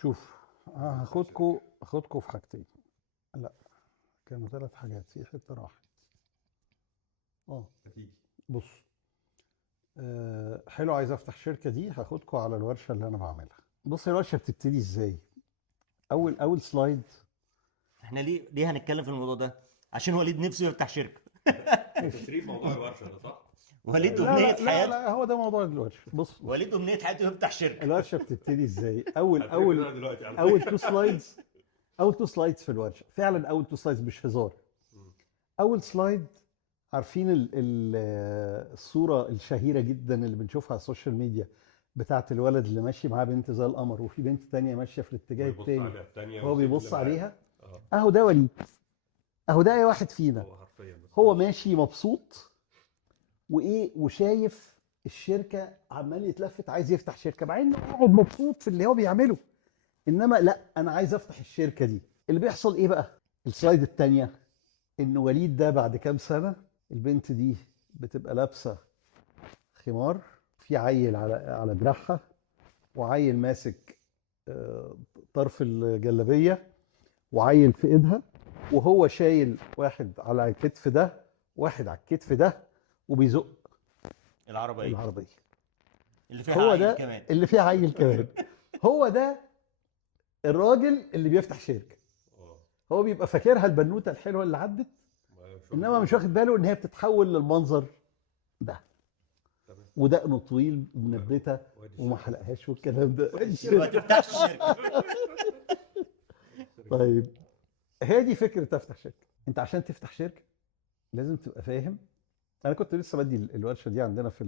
شوف، هاخدكوا في حاجتين. لا، كانوا 3 حاجات، في حته راحت. هتيجي. بص، حلو، عايز افتح شركه دي، هاخدكوا على الورشه اللي انا بعملها. بص، الورشه بتبتدي ازاي؟ اول سلايد. احنا ليه هنتكلم في الموضوع ده؟ عشان وليد نفسه يفتح شركه. تسريب موضوع الورشه ده صح؟ وليد لا امنيه لا لا حياته. لا، هو ده موضوع الورشه. بص، وليد امنيه حياته يفتح شركه. الورشه بتبتدي ازاي؟ هتقول دلوقتي على اول فكرة. 2 سلايدز. اول 2 سلايدز في الورشه، فعلا اول 2 سلايدز، مش هزار. اول سلايد، عارفين الصوره الشهيره جدا اللي بنشوفها على السوشيال ميديا، بتاعت الولد اللي ماشي معاه بنت زي القمر، وفي بنت تانية ماشيه في الاتجاه ويبص التاني، عليها التانية هو ويسيب بيبص اللي معاه. عليها. اه اهو ده وليد، اهو ده اي واحد فينا. هو حرفيا بس هو ماشي مبسوط وشايف الشركه، عمال يتلفت، عايز يفتح شركه، مع انه قاعد مبسوط في اللي هو بيعمله. انما لا، انا عايز افتح الشركه دي. اللي بيحصل ايه بقى؟ السلايد التانية، ان وليد ده بعد كام سنه، البنت دي بتبقى لابسه خمار، في عيل على دراعها، وعيل ماسك طرف الجلابيه، وعيل في ايدها، وهو شايل واحد على الكتف ده، واحد على الكتف ده، وبيزق العربيه اللي فيها هو عيل ده كمان. اللي فيه عيل كمان. هو ده الراجل اللي بيفتح شركه. اه هو بيبقى فاكرها البنوته الحلوه اللي عدت، انما مش واخد باله ان هي بتتحول للمنظر ده، تمام. ودقنه طويل ومنبته وادي وما الشركة. حلقهاش والكلام ده. ما تفتحش الشركه. طيب، هي دي فكره افتح شركه. انت عشان تفتح شركه لازم تبقى فاهم. انا كنت لسه بدي الورشه دي عندنا في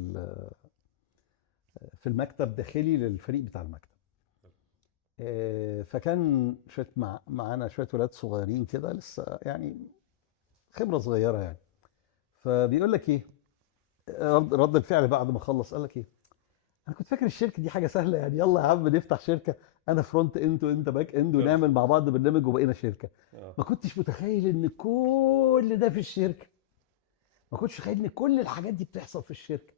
المكتب داخلي للفريق بتاع المكتب. فكان شويه معانا شويه ولاد صغيرين كده، لسه يعني خبره صغيره يعني. فبيقول لك ايه، رد الفعل بعد ما خلص، قال لك ايه؟ انا كنت فاكر الشركه دي حاجه سهله، يعني يلا يا عم نفتح شركه، انا فرونت اند وانت باك اند، ونعمل مع بعض برنامج وبقينا شركه. ما كنتش متخيل ان كل ده في الشركه، ما كنتش متخيل ان كل الحاجات دي بتحصل في الشركه.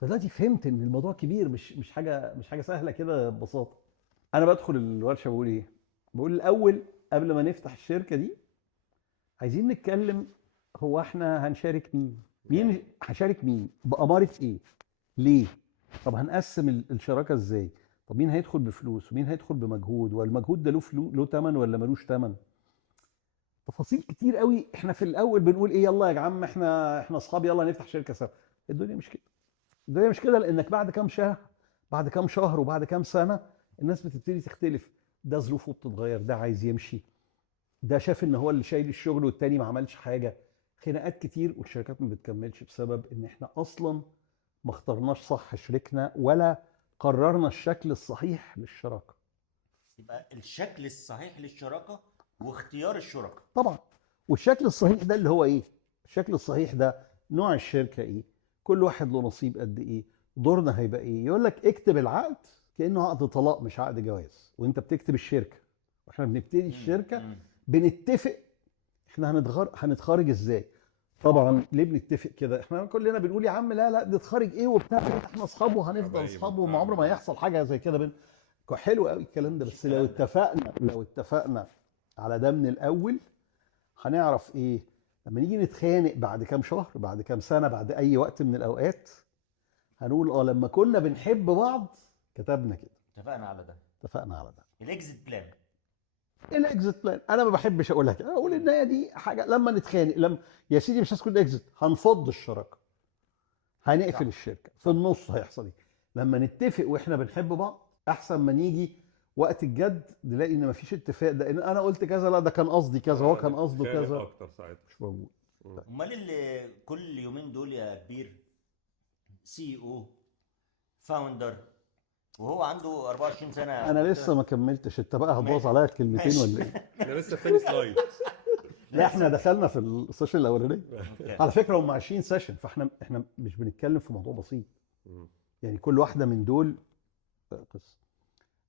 فدلوقتي فهمت ان الموضوع كبير، مش حاجه سهله كده ببساطه. انا بدخل الورشه بقول ايه؟ بقول الاول، قبل ما نفتح الشركه دي، عايزين نتكلم، هو احنا هنشارك مين هشارك مين، بأمارة ايه، ليه، طب هنقسم الشراكه ازاي، طب مين هيدخل بفلوس ومين هيدخل بمجهود، والمجهود ده له ثمن ولا ملوش ثمن. تفاصيل كتير قوي. احنا في الاول بنقول ايه، يلا يا عم، احنا اصحاب، يلا نفتح شركه سوا. الدنيا مش كده. الدنيا مش كده، لانك بعد كام شهر، وبعد كام سنه، الناس بتبتدي تختلف. ده ظروفه بتتغير، ده عايز يمشي، ده شاف ان هو اللي شايل الشغل والتاني ما عملش حاجه. خناقات كتير، والشركات ما بتكملش بسبب ان احنا اصلا ما اخترناش صح شريكنا، ولا قررنا الشكل الصحيح للشراكه. يبقى الشكل الصحيح للشراكه واختيار الشركاء. طبعا. والشكل الصحيح ده اللي هو ايه؟ الشكل الصحيح ده نوع الشركه ايه، كل واحد له نصيب قد ايه، دورنا هيبقى ايه. يقول لك اكتب العقد كانه عقد طلاق مش عقد جواز، وانت بتكتب الشركه واحنا بنبتدي الشركه بنتفق احنا هنتخارج ازاي. طبعا ليه بنتفق كده؟ احنا كلنا بنقول يا عم لا لا، نتخارج ايه وبتاع، احنا اصحاب وهنفضل اصحاب، وما عمر ما يحصل حاجه زي كده حلو قوي الكلام ده. بس لو اتفقنا على ده من الاول، هنعرف ايه لما نيجي نتخانق بعد كام شهر، بعد كام سنه، بعد اي وقت من الاوقات، هنقول لما كنا بنحب بعض كتبنا كده، اتفقنا على ده. اتفقنا على ده. الاكزيت بلان. الاكزيت بلان انا ما بحبش اقولها كده، اقول ان هي دي حاجه لما نتخانق، يا سيدي مش هسكت الاكزيت، هنفض الشراكه، هنقفل الشركه في النص. هيحصل ايه لما نتفق واحنا بنحب بعض؟ احسن ما نيجي وقت الجد نلاقي ان مفيش اتفاق، ده ان انا قلت كذا، لا ده كان قصدي كذا، هو كان قصده كذا، اكتر ساعتها مش موجود. امال اللي كل يومين دول يا كبير سي او فاوندر وهو عنده 24 سنه. انا لسه ما كملتش، انت بقى هتبوظ عليا الكلمتين ولا ايه؟ احنا لسه في ثاني سلايد. لا، احنا دخلنا في السيشن الاولانيه. على فكره هم 20 سيشن، فاحنا مش بنتكلم في موضوع بسيط. يعني كل واحده من دول قصه.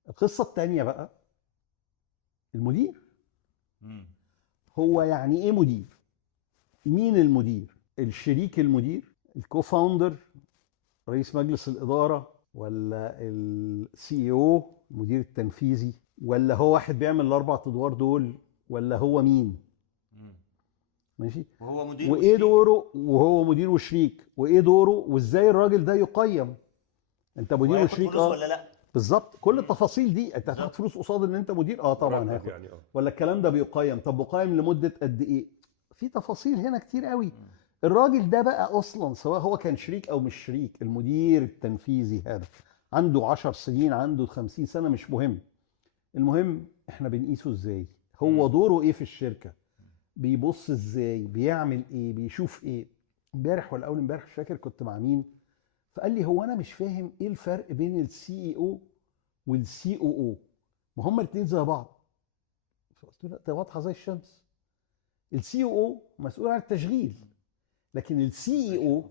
القصه الثانيه بقى المدير. هو يعني ايه مدير؟ مين المدير؟ الشريك المدير، الكوفاوندر، رئيس مجلس الاداره، ولا السي او المدير التنفيذي، ولا هو واحد بيعمل الاربع ادوار دول، ولا هو مين؟ ماشي. وهو مدير وايه وشريك. دوره، وهو مدير وشريك، وايه دوره، وازاي الراجل ده يقيم. انت مدير وهياخد وشريك فلوس ولا لا؟ بالظبط. كل التفاصيل دي، انت هتاخد بالظبط. فلوس قصاد ان انت مدير؟ طبعا مرتب هاخد. يعني ولا الكلام ده بيقيم؟ طب مقيم لمده قد ايه؟ في تفاصيل هنا كتير قوي. الراجل ده بقى اصلا سواء هو كان شريك او مش شريك، المدير التنفيذي هذا عنده 10 سنين، عنده 50 سنه، مش مهم. المهم احنا بنقيسه ازاي، هو دوره ايه في الشركه، بيبص ازاي، بيعمل ايه، بيشوف ايه. امبارح ولا اول امبارح مش فاكر كنت مع مين، فقال لي هو انا مش فاهم ايه الفرق بين السي اي او والسي او او، ما هما الاثنين زي بعض. فقلت له لا، ده واضحه زي الشمس. السي او او مسؤول عن التشغيل، لكن السي اي او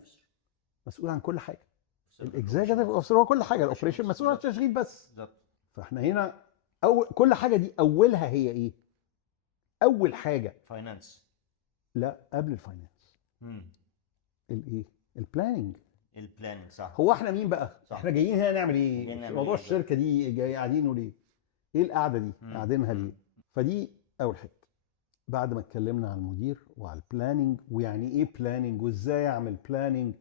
مسؤول عن كل حاجه. الاكزيكتيف اوفيسر هو كل حاجه، الاوبريشن مسؤول عن التشغيل بس. بالظبط. فاحنا هنا كل حاجه دي اولها هي ايه؟ اول حاجه فاينانس. لا، قبل الفاينانس الايه؟ البلاننج. البلاننج، صح. هو احنا مين بقى؟ صح. احنا جايين هنا نعمل جايين ايه؟ نعمل موضوع إيه بقى؟ الشركه دي جاي قاعدينه ليه؟ ايه القعده دي؟ قاعدينها ليه؟ فدي اول حاجه. بعد ما اتكلمنا عن المدير وعلى البلاننج ويعني ايه بلاننج وازاي اعمل بلاننج،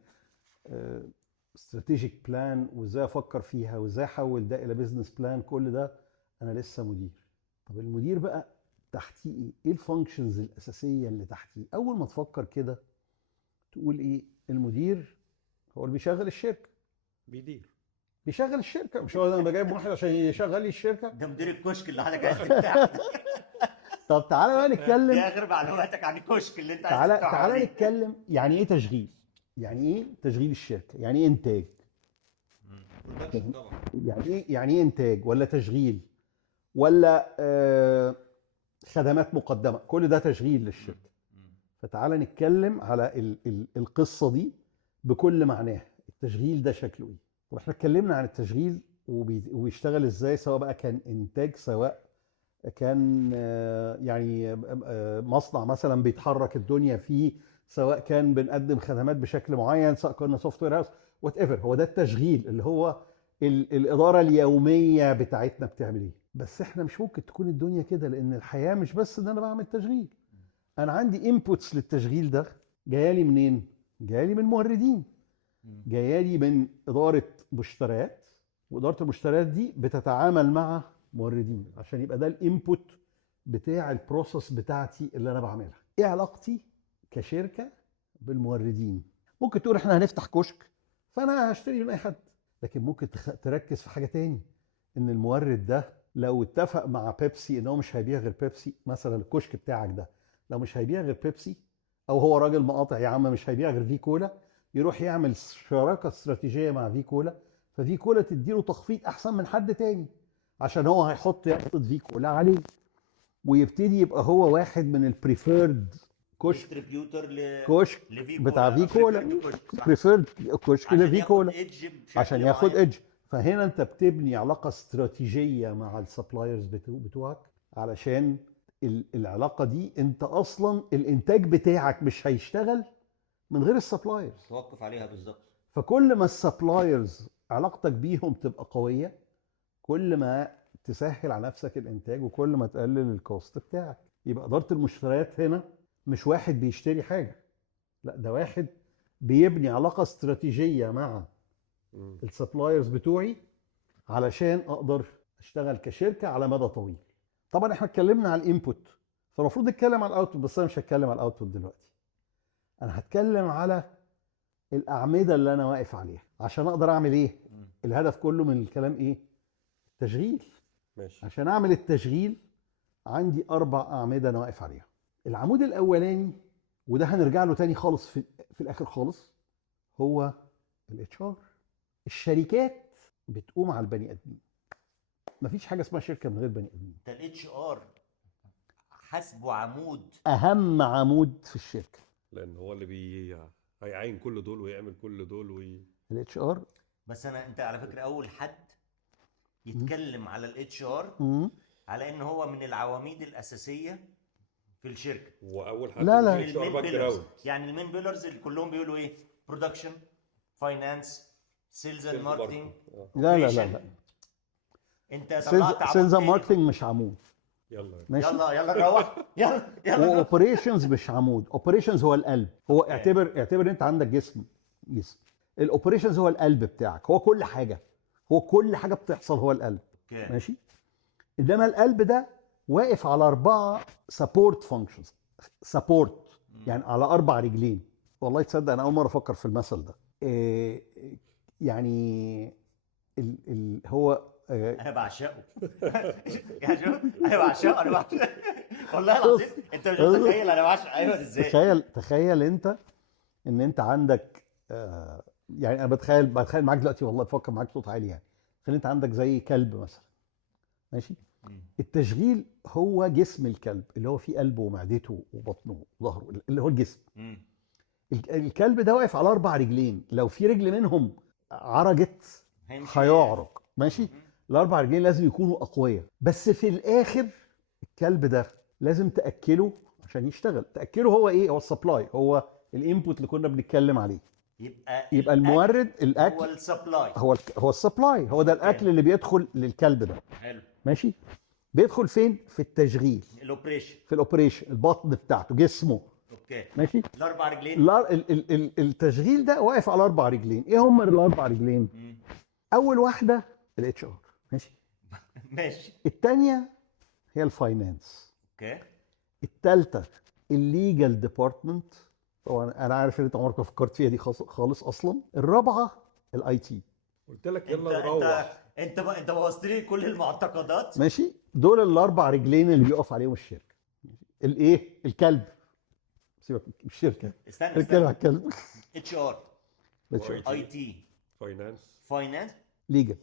استراتيجيك بلان، وازاي افكر فيها وازاي احول ده الى بزنس بلان، كل ده انا لسه مدير. طب المدير بقى تحتيه ايه؟ ايه الفانكشنز الاساسيه اللي تحتيه؟ اول ما تفكر كده تقول ايه؟ المدير هو اللي بيشغل الشركه. بيشغل الشركه، مش هو انا جايب واحد عشان يشغل لي الشركه؟ ده مدير الكشك اللي حضرتك عايز تفتحه. طب تعالى بقى دي نتكلم. اخر معلوماتك عن الكشك اللي انت عايز تفتحه تعالى عليه. نتكلم يعني ايه تشغيل؟ يعني ايه تشغيل الشركه؟ يعني ايه انتاج؟ طبعا. يعني ايه انتاج ولا تشغيل ولا خدمات مقدمه؟ كل ده تشغيل للشركه. فتعالى نتكلم على القصه دي بكل معناها. التشغيل ده شكله ايه؟ واحنا اتكلمنا عن التشغيل وبيشتغل ازاي، سواء بقى كان انتاج، سواء كان يعني مصنع مثلا بيتحرك الدنيا فيه، سواء كان بنقدم خدمات بشكل معين، سواء كنا سوفت وير هاوس، وات ايفر. هو ده التشغيل اللي هو الاداره اليوميه بتاعتنا بتعمل ايه. بس احنا مش ممكن تكون الدنيا كده، لان الحياه مش بس ان انا بعمل تشغيل. انا عندي انبوتس للتشغيل ده جايه لي منين؟ جايه لي من موردين، جايه لي من اداره مشتريات، واداره المشتريات دي بتتعامل مع موردين عشان يبقى ده الانبوت بتاع البروسيس بتاعتي اللي انا بعملها. ايه علاقتي كشركه بالموردين؟ ممكن تقول احنا هنفتح كشك فانا هشتري من اي حد، لكن ممكن تركز في حاجه تاني، ان المورد ده لو اتفق مع بيبسي ان هو مش هيبيع غير بيبسي مثلا، الكشك بتاعك ده لو مش هيبيع غير بيبسي، او هو راجل مقاطع يا عم مش هيبيع غير في كولا، يروح يعمل شراكه استراتيجيه مع في كولا، ففي كولا تديله تخفيض احسن من حد تاني عشان هو هيحط يقصد في كولا عليه، ويبتدي يبقى هو واحد من البريفيرد كشك ديستريبيوتور كشك لفي بتاع كولا. في كولا، صح. بريفيرد كشك عشان لفي ياخد كولا edge بشكل عشان ياخد معين. ايدج. فهنا انت بتبني علاقه استراتيجيه مع السبلايرز بتوعك، علشان العلاقه دي انت اصلا الانتاج بتاعك مش هيشتغل من غير السبلايرز. توقف عليها بالظبط. فكل ما السبلايرز علاقتك بيهم تبقى قويه، كل ما تسهل على نفسك الانتاج، وكل ما تقلل الكوست بتاعك. يبقى اداره المشتريات هنا مش واحد بيشتري حاجه، لا، ده واحد بيبني علاقه استراتيجيه مع السبلايرز بتوعي علشان اقدر اشتغل كشركه على مدى طويل. طبعا احنا اتكلمنا على الانبوت، فالمفروض نتكلم على الاوتبوت، بس انا مش هتكلم على الاوتبوت دلوقتي. انا هتكلم على الاعمده اللي انا واقف عليها عشان اقدر اعمل ايه. الهدف كله من الكلام ايه؟ التشغيل. ماشي. عشان اعمل التشغيل عندي 4 اعمده انا واقف عليها. العمود الاولاني، وده هنرجع له تاني خالص في الاخر خالص، هو الاتش ار. الشركات بتقوم على البني ادمين، مفيش حاجه اسمها شركه من غير بني ادمين. ده الاتش ار حاسبه عمود، اهم عمود في الشركه لان هو اللي هيعين كل دول ويعمل كل دول الاتش ار. بس انت على فكره اول حد يتكلم على الاتش ار على ان هو من العواميد الاساسيه في الشركه. واول حد لا، لا. مش باك جراوند. يعني المين بيلرز اللي كلهم بيقولوا ايه؟ برودكشن، فاينانس، سيلز اند ماركتنج. لا لا لا لا انت طلعت سيلز عمود ماركتنج مش عمود، يلا ماشي. يلا نروح يلا واوبريشنز مش عمود، اوبريشنز هو القلب. هو اعتبر انت عندك جسم. الاوبريشنز هو القلب بتاعك، هو كل حاجه، هو كل حاجه بتصل هو القلب، اوكي ماشي. انما القلب ده واقف على 4 سبورت فانكشنز. سبورت يعني على 4 رجلين. والله تصدق انا اول مره افكر في المثل ده. يعني هو انا بعشقه يا شوف انا بعشقه والله العظيم انت مش متخيل انا بعشق ايوه ازاي. تخيل انت ان انت عندك يعني انا بتخيل معاك دلوقتي، والله بفكر معاك صوت عالي يعني. تخيل انت عندك زي كلب مثلا، ماشي. التشغيل هو جسم الكلب اللي هو فيه قلبه ومعدته وبطنه وظهره، اللي هو الجسم. الكلب ده واقف على 4 رجلين، لو في رجل منهم عرجت هيعرج، ماشي. ال4 رجلين لازم يكونوا اقوياء، بس في الاخر الكلب ده لازم تاكله عشان يشتغل. تاكله هو ايه؟ هو السبلاي، هو الانبوت اللي كنا بنتكلم عليه. يبقى المورد، الاكل هو السبلاي، هو السبلاي، هو ده الاكل اللي بيدخل للكلب ده. حلو ماشي. بيدخل فين؟ في التشغيل، الاوبريشن، في الاوبريشن، البطن بتاعته، جسمه، اوكي ماشي. ال4 رجلين. التشغيل ده واقف على 4 رجلين. ايه هم ال4 رجلين؟ اول واحده الاتش ار، ماشي. الثانيه هي الفاينانس، اوكي. الثالثه الليجال ديبارتمنت، طبعا انا عارف ان انت عمرك ما فكرت فيها دي خالص اصلا. الرابعه الاي تي. قلت لك يلا نروح. انت بوظت لي كل المعتقدات. ماشي. دول ال4 رجلين اللي بيقف عليهم الشركه. الايه؟ الكلب، سيبك من الشركه، استنى الكلب. اتش ار، اي تي، فاينانس، ليجل.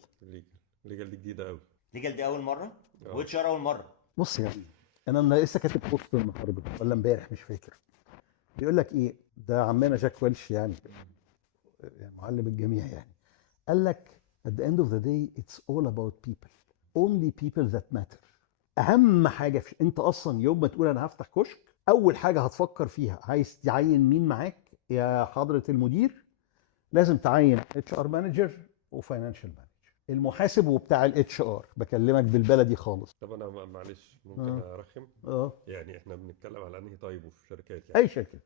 ليجل دي جديده قوي. ليجل دي اول مره، واتش ار اول مره. بص يعني انا لسه كاتب بوست النهارده ولا امبارح مش فاكر، بيقول لك ايه ده عمنا جاك ويلش يعني معلم الجميع يعني. قال لك at the end of the day it's all about people, only people that matter. اهم حاجه انت اصلا يوم ما تقول انا هفتح كشك، اول حاجه هتفكر فيها عايز تعين مين معاك يا حضره المدير. لازم تعين اتش ار مانجر وفاينانشال مانجر، المحاسب وبتاع الاتش ار. بكلمك بالبلدي خالص. طب انا معلش ممكن ارخم؟ يعني احنا بنتكلم على انهي طيب وفي شركات يعني؟ اي شركه.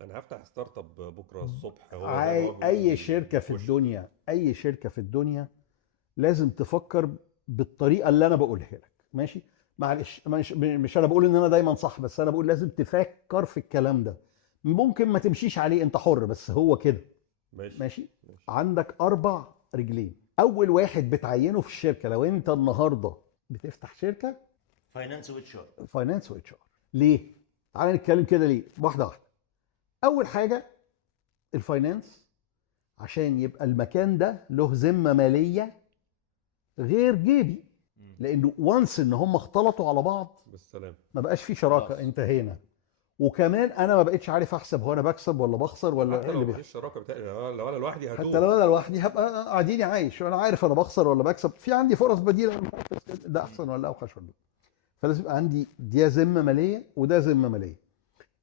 انا هفتح ستارت اب بكره الصبح. هو اي شركه في الدنيا، اي شركه في الدنيا لازم تفكر بالطريقه اللي انا بقولها لك، ماشي. معلش مش انا بقول ان انا دايما صح، بس انا بقول لازم تفكر في الكلام ده. ممكن ما تمشيش عليه، انت حر، بس هو كده. ماشي. عندك 4 رجلين. اول واحد بتعينه في الشركه لو انت النهارده بتفتح شركه، فاينانس واتش ار. ليه؟ تعالى نتكلم كده ليه، واحده واحده. اول حاجه الفاينانس، عشان يبقى المكان ده له ذمه ماليه غير جيبي، لانه وانس ان هم اختلطوا على بعض بالسلام ما بقاش في شراكه، انتهينا. وكمان انا ما بقتش عارف احسب هو انا بكسب ولا بخسر ولا حتى لو مفيش شراكه بتاعي، لو انا لوحدي هتوه. حتى لو انا لوحدي هبقى قاعدين عايش وانا عارف انا بخسر ولا بكسب، في عندي فرص بديله، ده احسن ولا اوحش ولا. فلازم يبقى عندي دي ذمه ماليه وده ذمه ماليه.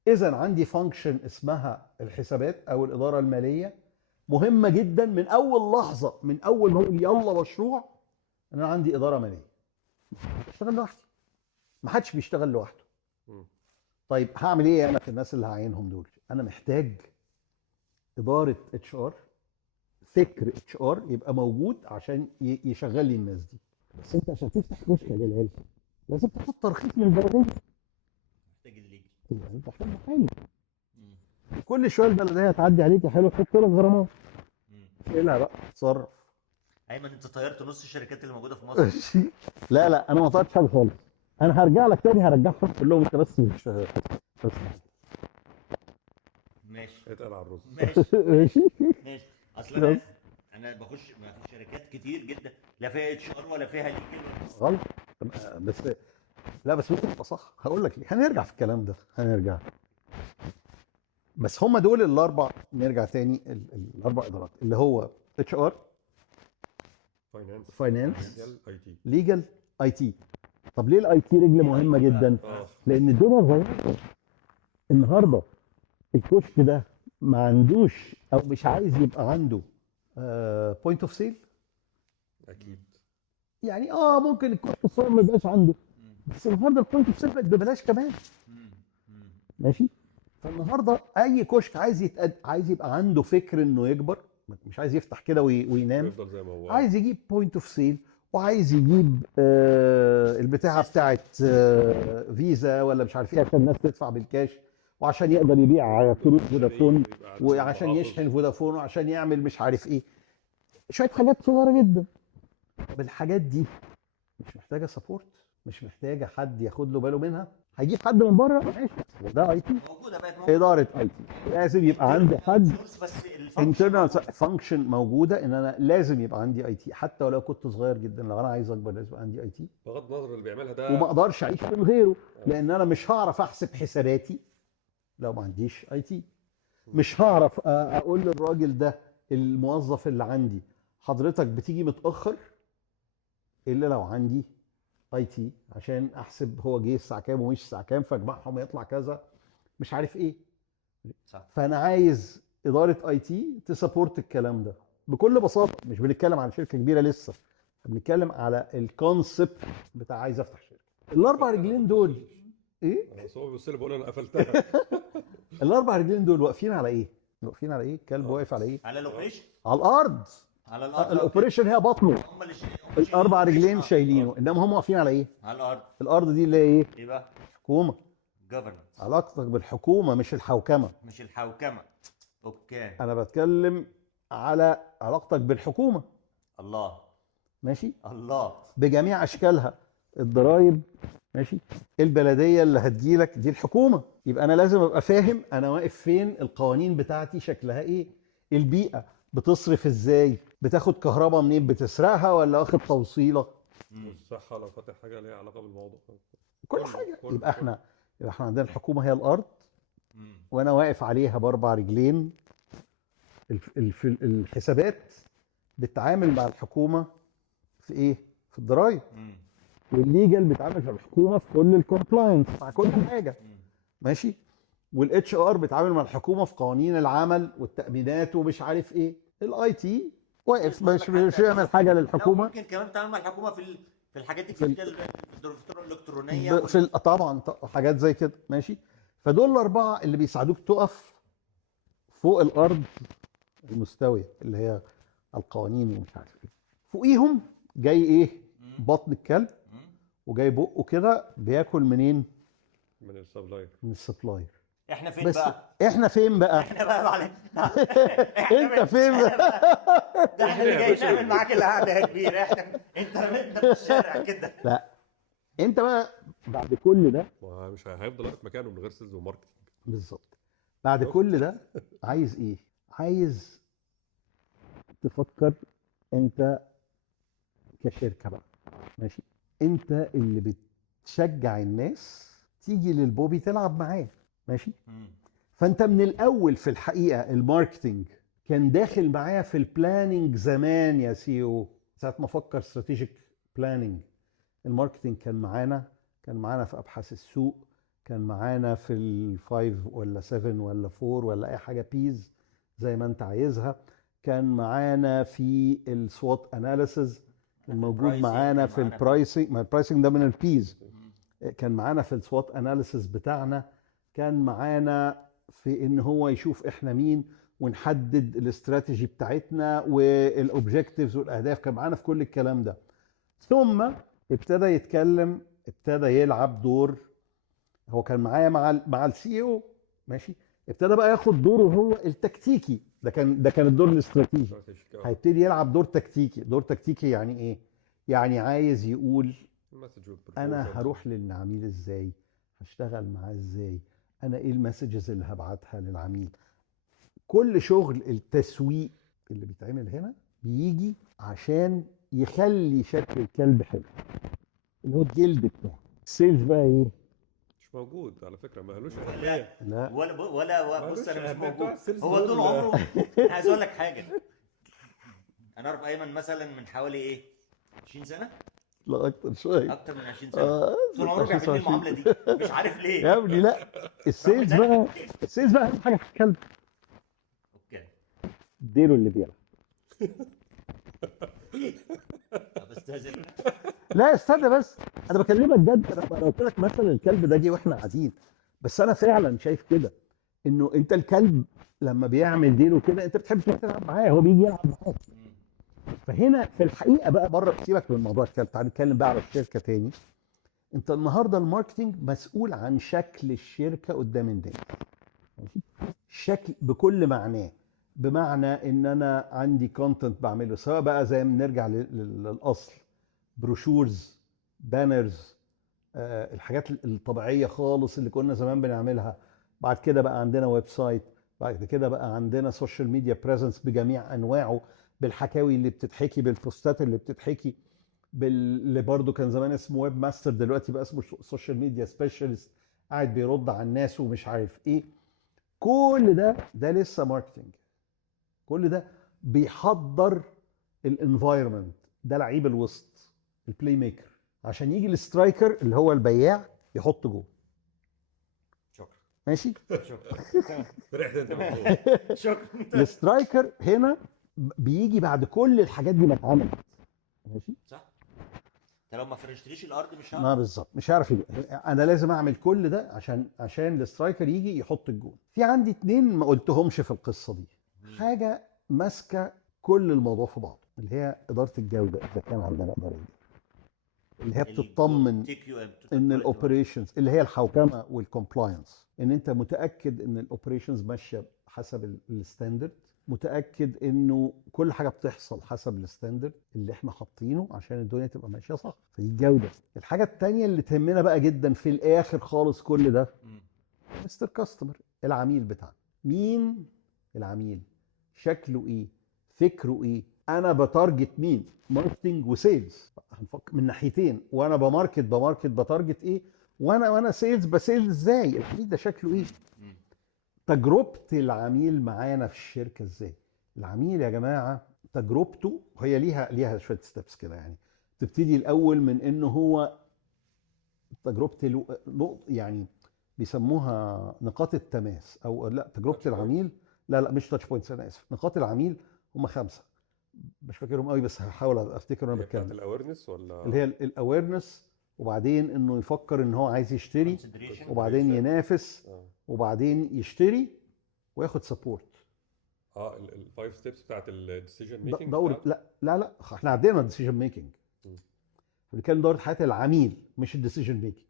اذا عندي فانكشن اسمها الحسابات او الاداره الماليه، مهمه جدا من اول لحظه، من اول ما اقول يلا مشروع انا عندي اداره ماليه. بشتغل لوحدي، ما حدش بيشتغل لوحده. طيب هعمل ايه انا في الناس اللي هعينهم دول؟ انا محتاج اداره اتش ار، فكر اتش ار يبقى موجود عشان يشغل لي الناس دي. بس انت عشان تفتح كشك يا جلال لازم تاخد ترخيص من البلديه. محتاج الليجل، انت محتاج محامي. كل شويه البلديه هتعدي عليك يا حلو تحط لك غرامات. شيلها بقى، اتصرف. ايمن انت طيرت نص الشركات اللي موجوده في مصر. لا انا ما طيرتش حاجه خالص. انا هرجع لك تاني، هرجعهم كلهم، انت بس مش شغال. ماشي. اتقل على الرز. ماشي. اصل انا بخش ما في شركات كتير جدا لا فيها اتش ار ولا فيها ليجل. غلط. بس ممكن تبقى صح. هقول لك ليه، هنرجع في الكلام ده، هنرجع. بس هم دول الاربع، نرجع تاني الاربع ادارات اللي هو اتش ار، فاينانس، ليجل، اي تي. طب ليه الاي تي رجل مهمه جدا؟ لان الدنيا صغيره. النهارده الكشك ده ما عندوش او مش عايز يبقى عنده بوينت اوف سيل. اكيد. يعني ممكن الكوست اوف سيرف ما يبقاش عنده، بس النهارده البوينت اوف سيرف بقت ببلاش كمان. ماشي. فالنهارده اي كشك عايز يبقى عنده فكر انه يكبر، مش عايز يفتح كده وينام، يفضل زي ما هو. عايز يجيب بوينت اوف سيل، وعايز يجيب البتاعه بتاعت فيزا ولا مش عارف ايه عشان الناس تدفع بالكاش، وعشان يقدر يبيع كروت فودافون، وعشان يشحن فودافون، وعشان يعمل مش عارف ايه، شويه حاجات صغيره جدا. طب الحاجات دي مش محتاجه سبورت، مش محتاجه حد ياخد له باله منها، هيجيب حد من بره ماشي، وده اي تي، موجوده بقت موجوده. اداره اي تي لازم يبقى عندي حد بس انترنال فانكشن موجوده، ان انا لازم يبقى عندي اي تي، حتى ولو كنت صغير جدا، لو انا عايز اكبر لازم يبقى عندي اي تي، بغض النظر اللي بيعملها ده. وما اقدرش اعيش من غيره، لان انا مش هعرف احسب حساباتي لو ما عنديش اي تي. مش هعرف اقول للراجل ده الموظف اللي عندي حضرتك بتيجي متاخر الا لو عندي اي تي، عشان احسب هو جه الساعه كام ومش الساعه كام، فاجمعهم يطلع كذا مش عارف ايه. صح. فانا عايز اداره اي تي تسابورت الكلام ده بكل بساطه. مش بنتكلم عن شركه كبيره لسه، بنتكلم على الكونسبت بتاع عايز افتح شركه. الاربع رجلين دول ايه؟ بس هو بيبص لي بيقول انا قفلتها. الاربع رجلين دول واقفين على ايه؟ واقفين على ايه؟ الكلب واقف على ايه؟ على الاوبريشن، على الارض. على الارض. الاوبريشن هي بطنه، هم اللي الاربع رجلين شايلينه، انما هم واقفين على ايه؟ على الارض. الارض دي اللي هي ايه؟ ايه بقى؟ حكومه. جفرنس. علاقتك بالحكومه مش الحوكمه. مش الحوكمه. اوكي. انا بتكلم على علاقتك بالحكومه. الله. ماشي. الله. بجميع اشكالها، الضرايب ماشي، البلديه اللي هتجيلك دي الحكومه، يبقى انا لازم ابقى فاهم انا واقف فين، القوانين بتاعتي شكلها ايه، البيئه بتصرف ازاي، بتاخد كهرباء منين، بتسرقها ولا واخد توصيله، الصحه لو فاتح حاجه ليها علاقه بالموضوع، كل حاجه. يبقى احنا عندنا الحكومه هي الارض، وانا واقف عليها باربع رجلين. الحسابات بتتعامل مع الحكومه في ايه؟ في الضرايب. والليجل بيتعامل في الحكومه في كل الكومبلاينس مع كل حاجه. ماشي. والاتش ار بيتعامل مع الحكومه في قوانين العمل والتامينات ومش عارف ايه. الاي تي واقف مش يعمل حاجه للحكومه. ممكن كمان تتعامل مع الحكومه في الحاجات الدكتور الالكترونيه طبعا حاجات زي كده. ماشي. فدول الاربعه اللي بيساعدوك تقف فوق الارض المستويه اللي هي القوانين ومش عارف ايه. فوقيهم جاي ايه؟ بطن الكلب، وجاي بقه كده بياكل منين؟ من السبلاير. من السبلاير. احنا فين بقى؟ احنا فين بقى؟ احنا بقى معلش. انت فين بقى؟ ده احنا اللي جاي نعمل معاك القعده يا كبير. انت في الشارع كده. لا انت بقى بعد كل ده مش هيفضل واقف مكانه من غير سيلز وماركتنج. بالظبط. بعد كل ده عايز ايه؟ عايز تفكر انت كشركه بقى. ماشي. انت اللي بتشجع الناس تيجي للبوبي تلعب معاه. ماشي. فانت من الاول في الحقيقه الماركتنج كان داخل معايا في البلاننج زمان يا سي او، ساعه ما افكر استراتيجيك بلاننج. الماركتنج كان معانا في ابحاث السوق، كان معانا في الفايف ولا 7 ولا 4 ولا اي حاجه بيز زي ما انت عايزها، كان معانا في السوات اناليسز، كان موجود معانا في البرايسنج. ما البرايسنج ده من البيز. كان معانا في السوات اناليسز بتاعنا، كان معانا في ان هو يشوف احنا مين ونحدد الاستراتيجي بتاعتنا والاوبجكتيفز والاهداف، كان معانا في كل الكلام ده. ثم ابتدى يتكلم، ابتدى يلعب دور. هو كان معايا مع السي او. ماشي. ابتدى بقى ياخد دوره هو التكتيكي. ده كان الدور الاستراتيجي. هيبتدي يلعب دور تكتيكي. دور تكتيكي يعني ايه؟ يعني عايز يقول انا هروح للعميل ازاي، هشتغل معاه ازاي، انا ايه المسجز اللي هبعتها للعميل. كل شغل التسويق اللي بيتعمل هنا بيجي عشان يخلي شكل الكلب حلو، اللي هو الجلد بتاعه. السيلز بقى ايه؟ مش موجود على فكره، ما قالوش لا ولا بص انا مش موجود. هو طول عمره. انا عايز اقول لك حاجه. انا اعرف ايمن مثلا من حوالي ايه 20 سنه، لا اكتر شويه، اكتر من 20 سنه. طول عمره بيعمل لي المعامله دي، مش عارف ليه يا ابني. لا السيلز بقى اهم حاجه في الكلب. اوكي. اديله اللي بيلعب. بس بستهزئ. لا استنى بس، انا بكلمك جد. انا قلت لك مثلا الكلب ده جه واحنا قاعدين، بس انا فعلا شايف كده انه انت الكلب لما بيعمل ديله كده انت بتحب تروح تلعب معاه، هو بيجي يلعب معاك. فهنا في الحقيقه بقى بره، سيبك من موضوع الكلب، تعال نتكلم بقى على الشركه تاني. انت النهارده الماركتينج مسؤول عن شكل الشركه قدام الناس، ماشي؟ شكل بكل معناه، بمعنى ان انا عندي كونتنت بعمله، سواء بقى زي ما نرجع للاصل، بروشورز، بانرز، الحاجات الطبيعيه خالص اللي كنا زمان بنعملها. بعد كده بقى عندنا ويب سايت، بعد كده بقى عندنا سوشيال ميديا بريزنس بجميع انواعه، بالحكاوي اللي بتتحكي، بالبوستات اللي بتتحكي، اللي برضه كان زمان اسمه ويب ماستر، دلوقتي بقى اسمه سوشيال ميديا سبيشالست، قاعد بيرد على الناس ومش عارف ايه. كل ده لسه ماركتنج. كل ده بيحضر الانفايرمنت. ده لعيب الوسط، البلاي ميكر، عشان يجي السترايكر اللي هو البياع يحط جول. شكرا. ماشي. شكرا. فرحت انت من شكرا. السترايكر هنا بيجي بعد كل الحاجات دي ما اتعملت. ماشي صح. انت لو ما فرشتليش الارض مش ما هعرف. بالظبط مش هعرف انا لازم اعمل كل ده عشان السترايكر يجي يحط الجول. في عندي 2 ما قلتهمش في القصه دي. حاجه ماسكه كل الموضوع في بعضه، اللي هي اداره الجوده، اذا كان عندنا اداره الجوده، اللي هي بتطمن ان الاوبريشنز، اللي هي الحوكمه والكومبلاينس، ان انت متاكد ان الاوبريشنز ماشيه حسب الستاندرد، متاكد انه كل حاجه بتحصل حسب الستاندرد اللي احنا حاطينه عشان الدنيا تبقى ماشيه صح. فدي الجوده. الحاجه الثانيه اللي تهمنا بقى جدا في الاخر خالص كل ده، مستر كاستمر، العميل بتاعنا. مين العميل؟ شكله ايه؟ فكره ايه؟ انا بتارجت مين؟ ماركتنج وسيلز، هنفكر من ناحيتين. وانا بماركت بتارجت ايه؟ وانا سيلز بسيلز ازاي؟ العميل ده شكله ايه؟ تجربه العميل معانا في الشركه ازاي؟ العميل يا جماعه تجربته هي ليها شويه ستيبس كده. يعني تبتدي الاول من انه هو تجربه يعني بيسموها نقاط التماس، او لا تجربه العميل، لا مش تاتش بوينتس، انا اسف. نقاط العميل هم 5، مش فاكرهم قوي بس هحاول افتكر وانا بتكلم. الاويرنس ولا اللي هي الاويرنس، وبعدين انه يفكر ان هو عايز يشتري، وبعدين ينافس، وبعدين يشتري وياخد سبورت. ال5 ستيبس بتاعت الديسيجن ميكنج. لا احنا عدينا الديسيجن ميكنج، بنتكلم دوره حياه العميل مش الديسيجن ميكنج.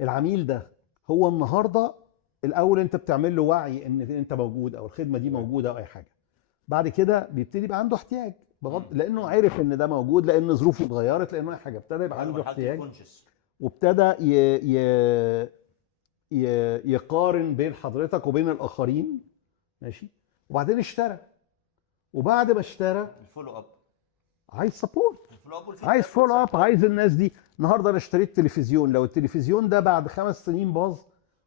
العميل ده هو النهارده الاول انت بتعمل له وعي ان انت موجود، او الخدمه دي موجوده، او اي حاجه. بعد كده بيبتدي يبقى عنده احتياج، بغض لانه عرف ان ده موجود، لان ظروفه اتغيرت، لانه اي حاجه ابتدى يبقى عنده احتياج، وابتدى يقارن بين حضرتك وبين الاخرين. ماشي. وبعدين اشترى، وبعد ما اشترى الفولو اب، عايز سبورت، عايز فولو اب، عايز الناس دي. النهارده انا اشتريت تلفزيون، لو التلفزيون ده بعد 5 سنين باظ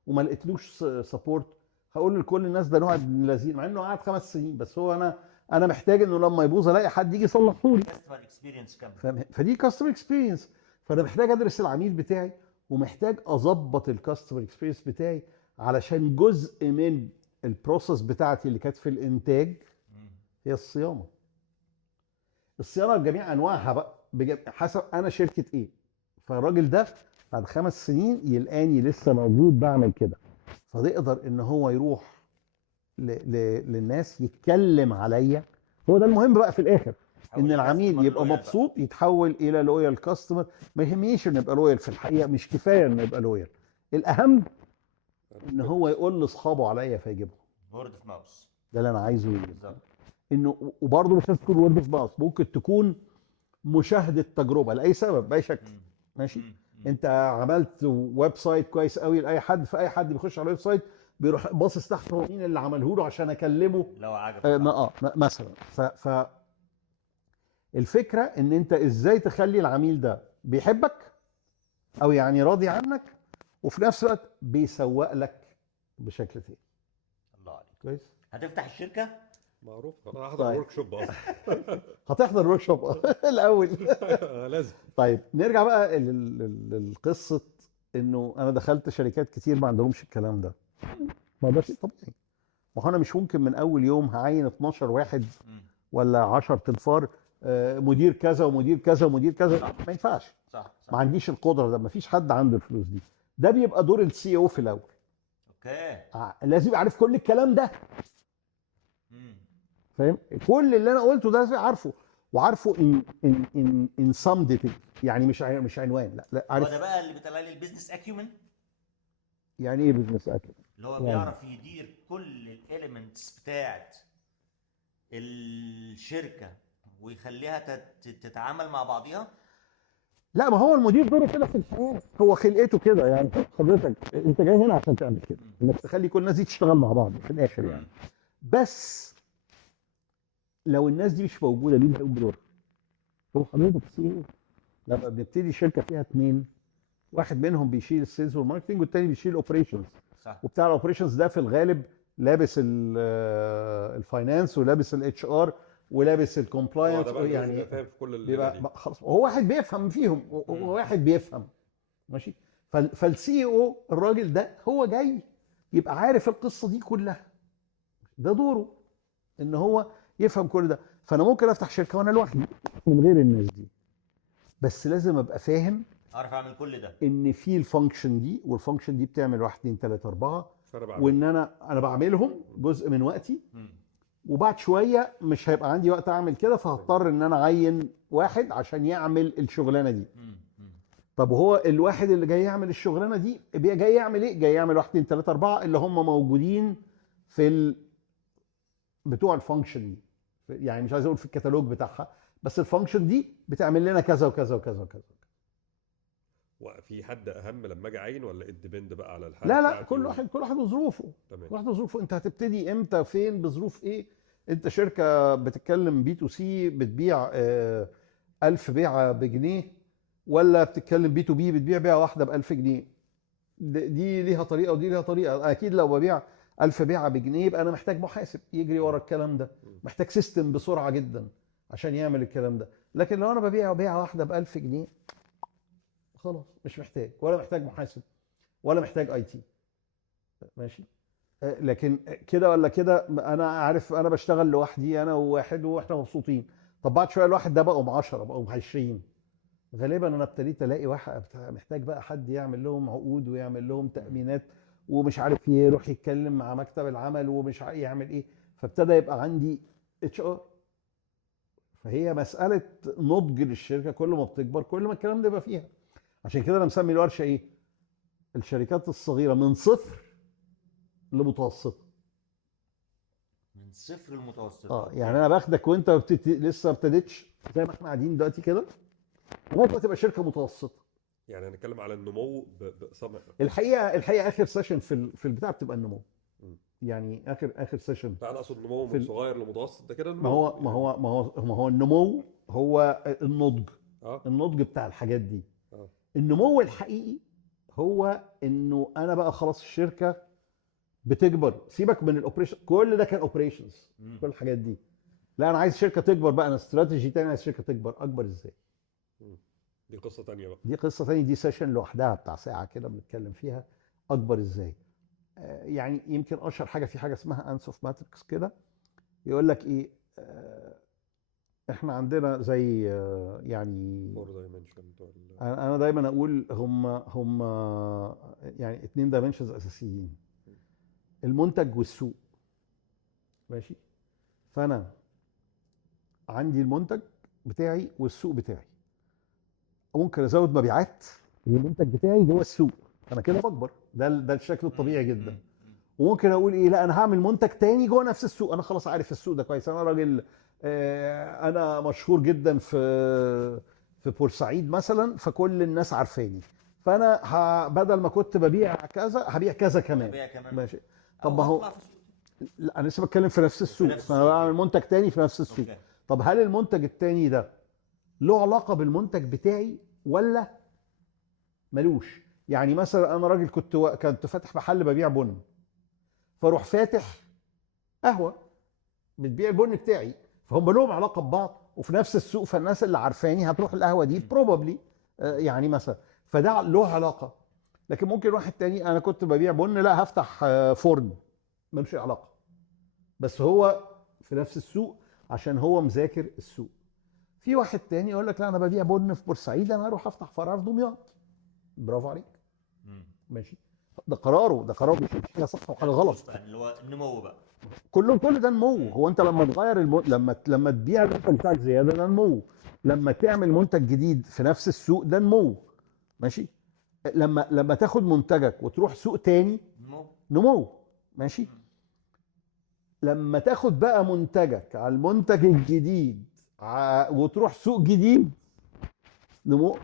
وما لقيتلوش سبورت، هقول لكل الناس ده نوع من الذين، مع انه قعد 5 سنين، بس هو انا محتاج انه لما يبوظ الاقي حد يجي يصلحه لي. فدي كاستمر اكسبيرينس. فانا محتاج ادرس العميل بتاعي، ومحتاج اظبط الكاستمر اكسبيرينس بتاعي، علشان جزء من البروسيس بتاعتي اللي كانت في الانتاج هي الصيانه. الصيانه بجميع انواعها بقى، حسب انا شركه ايه. فالراجل ده بعد 5 سنين يلقاني لسه موجود بعمل كده، فيقدر ان هو يروح للناس يتكلم عليا. هو ده المهم بقى في الاخر، ان العميل يبقى مبسوط، يتحول الى لويال كاستمر. ما يهمنيش انه يبقى لويال في الحقيقه، مش كفايه انه يبقى لويال، الاهم ان هو يقول لاصحابه عليا فيجيبهم. وورد اوف ماوس ده اللي انا عايزه بالظبط. انه وبرضه مش لازم تكون وورد اوف ماوس، ممكن تكون مشاهده تجربه لاي سبب باي شكل. ماشي. انت عملت ويب سايت كويس قوي لاي حد، فاي حد بيخش على الويب سايت بيروح باصص تحت هو مين اللي عمله له عشان اكلمه لو عجبك. مثلا. الفكره ان انت ازاي تخلي العميل ده بيحبك، او يعني راضي عنك، وفي نفس الوقت بيسوق لك بشكل تاني. الله عليك. كويس. هتفتح الشركه؟ معروف. انا هحضر ورك شوب اصلا. هتحضر ورك شوب الاول. لازم. طيب نرجع بقى للقصه، انه انا دخلت شركات كتير ما عندهمش الكلام ده. ما ده شيء طبيعي. ما هو انا مش ممكن من اول يوم هعين 12 واحد ولا 10 تنفار مدير كذا ومدير كذا ومدير كذا، ما ينفعش. صح. ما عنديش القدره ده، ما فيش حد عنده الفلوس دي. ده بيبقى دور السي او في الاول. اوكي. لازم يبقى عارف كل الكلام ده. فاهم؟ كل اللي انا قلته ده لازم عارفه، وعارفه ان سام ديتيل، يعني مش عنوان، لا هو عارف. ده بقى اللي بيطلع لي البيزنس اكيومن. يعني ايه بزنس اكيومن؟ اللي هو بيعرف يدير كل الاليمنتس بتاعت الشركه ويخليها تتعامل مع بعضيها. لا، ما هو المدير دوره كده في الحياه، هو خلقته كده يعني. حضرتك انت جاي هنا عشان تعمل كده، انك تخلي كل الناس دي تشتغل مع بعض في الاخر يعني. بس لو الناس دي مش موجوده، مين هيقوم بدورها؟ هو حضرتك سي او. لما بنبتدي شركه فيها 2، واحد منهم بيشيل السيلز والماركتنج والتاني بيشيل الاوبريشنز. صح. وبتاع الاوبريشنز ده في الغالب لابس الفاينانس ولابس الاتش ار ولابس الكومبلاينس، يعني فاهم في كل بيبقى خلاص هو واحد بيفهم فيهم، وواحد بيفهم ماشي. فالسي او الراجل ده هو جاي يبقى عارف القصه دي كلها، ده دوره ان هو يفهم كل ده. فانا ممكن افتح شركه وانا لوحدي من غير الناس دي، بس لازم ابقى فاهم اعرف اعمل كل ده، ان في الفانكشن دي، والفانكشن دي بتعمل 1 2 3 4، وان انا بعملهم جزء من وقتي. وبعد شويه مش هيبقى عندي وقت اعمل كده، فهضطر ان انا اعين واحد عشان يعمل الشغلانه دي. طب وهو الواحد اللي جاي يعمل الشغلانه دي جاي يعمل ايه؟ جاي يعمل 1 2 3 4 اللي هم موجودين في بتوع الفانكشن دي، يعني مش عايز اقول في الكتالوج بتاعها، بس الفانكشن دي بتعمل لنا كذا وكذا وكذا وكذا. وفي حد اهم لما اجي اعين، ولا الديبند بقى على الحاله؟ لا كل واحد وظروفه. كل واحد وظروفه. انت هتبتدي امتى، فين، بظروف ايه؟ انت شركه بتتكلم بي تو سي بتبيع 1000 بيعه بجنيه، ولا بتتكلم بي تو بي بتبيع بيعه واحده ب1000 جنيه؟ دي ليها طريقه ودي ليها طريقه. اكيد لو ببيع 1000 بيعه بجنيه يبقى انا محتاج محاسب يجري ورا الكلام ده، محتاج سيستم بسرعه جدا عشان يعمل الكلام ده. لكن لو انا ببيع بيعه واحده ب1000 جنيه خلاص مش محتاج، ولا محتاج محاسب ولا محتاج اي تي. ماشي. لكن كده ولا كده انا عارف انا بشتغل لوحدي انا وواحد واحنا مبسوطين. طب بعد شويه الواحد ده بقوا 10 بقوا 20، غالبا انا ابتديت الاقي واحد محتاج بقى حد يعمل لهم عقود ويعمل لهم تامينات ومش عارف يروح يتكلم مع مكتب العمل ومش عارف يعمل ايه. فابتدى يبقى عندي اتش ار. فهي مساله نضج للشركه، كل ما بتكبر كل ما الكلام ده يبقى فيها. عشان كده انا مسمي الورشه ايه؟ الشركات الصغيره من صفر لمتوسطه. من صفر لمتوسطه. يعني انا باخدك وانت لسه ما ابتديتش زي ما احنا قاعدين دلوقتي كده، لغايه ما تبقى شركه متوسطه. يعني هنتكلم على النمو بصمت. الحقيقه اخر سيشن في البتاع بتبقى النمو. يعني اخر سيشن. لا انا اقصد نمو من صغير لمتوسط، ده كده النمو. ما هو النمو هو النضج. النضج بتاع الحاجات دي. النمو الحقيقي هو انه انا بقى خلاص الشركه بتكبر، سيبك من الاوبريشن، كل ده كان اوبريشنز كل الحاجات دي. لا انا عايز شركه تكبر بقى، انا استراتيجي تاني، عايز شركه تكبر. اكبر ازاي؟ دي قصه تانية بقى. دي قصه تانية، دي سيشن لوحدها بتاع ساعه كده بنتكلم فيها. اكبر ازاي؟ يعني يمكن اشهر حاجه في حاجه اسمها انسوف ماتريكس كده، يقول لك ايه، احنا عندنا زي يعني انا دايما اقول هم يعني 2 دايمنشنز اساسيين، المنتج والسوق. ماشي. فانا عندي المنتج بتاعي والسوق بتاعي، ممكن ازود مبيعات المنتج بتاعي جوه السوق، فانا كده بكبر. ده الشكل الطبيعي جدا. وممكن اقول ايه، لا انا هعمل منتج تاني جوه نفس السوق، انا خلاص عارف السوق ده كويس، انا راجل انا مشهور جدا في بورسعيد مثلا، فكل الناس عارفاني، فانا بدل ما كنت ببيع كذا هبيع كذا كمان. ماشي. طب ما هو لا انا لسه بتكلم في نفس السوق، فانا بعمل منتج تاني في نفس السوق. طب هل المنتج التاني ده له علاقه بالمنتج بتاعي ولا ملوش؟ يعني مثلا انا راجل كنت فاتح محل ببيع بن، فاروح فاتح قهوه بتبيع البن بتاعي، فهم لهم علاقه ببعض وفي نفس السوق، فالناس اللي عارفاني هتروح القهوه دي بروبابلي يعني مثلا، فده له علاقه. لكن ممكن واحد تاني انا كنت ببيع بن، لا هفتح فرن، ملوش علاقه، بس هو في نفس السوق عشان هو مذاكر السوق. في واحد تاني يقول لك لا انا ببيع بن في بورسعيد، انا هروح افتح فرع في دمياط. برافو عليك. ماشي، ده قراره مش حاجه صح وحاجه غلط. اللي هو النمو بقى. كل ده نمو. هو انت لما تغير لما تبيع المنتج بتاعك زياده ده نمو. لما تعمل منتج جديد في نفس السوق ده نمو. ماشي. لما تاخد منتجك وتروح سوق تاني نمو. ماشي. لما تاخد بقى منتجك على المنتج الجديد وتروح سوق جديد نمو.